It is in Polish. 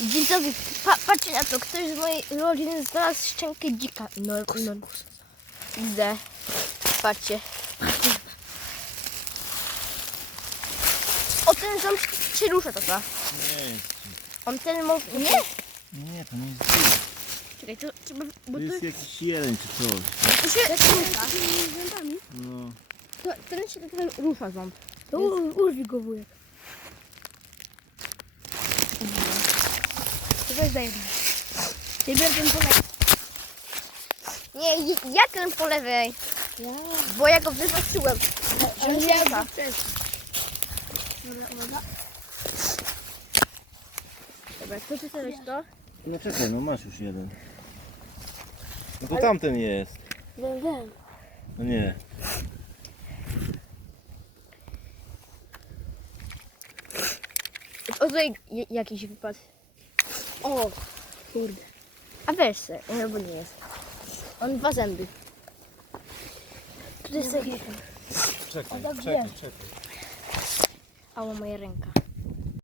Widzowie, pa, patrzcie na to, ktoś z mojej rodziny znalazł szczękę dzika. No, no. Widzę. Patrzcie. O, ten ząb się rusza, tata. Nie. On ten może... Nie? Nie, to nie jest dzik. Czekaj, to trzeba... Bo To to, jest jakiś jeleń czy coś. to się rusza. No. To, ten się tak rusza ząb. To urwij go wujek. Weź za jedno. Ty bierz ten po lewej. Nie, ja ten po lewej. Bo ja go wyzobaczyłem. Ale ja. Dobra, uwaga. Dobra, to ty coś to? No czekaj, no masz już jeden. No to tamten jest. Wiem, wiem. No nie. O, tutaj j- jakiś wypadł. O, kurde. A weź se, no bo nie jest. On dwa zęby. Tu jest jakiś. Czekaj, czekaj, czekaj. Ała moja ręka.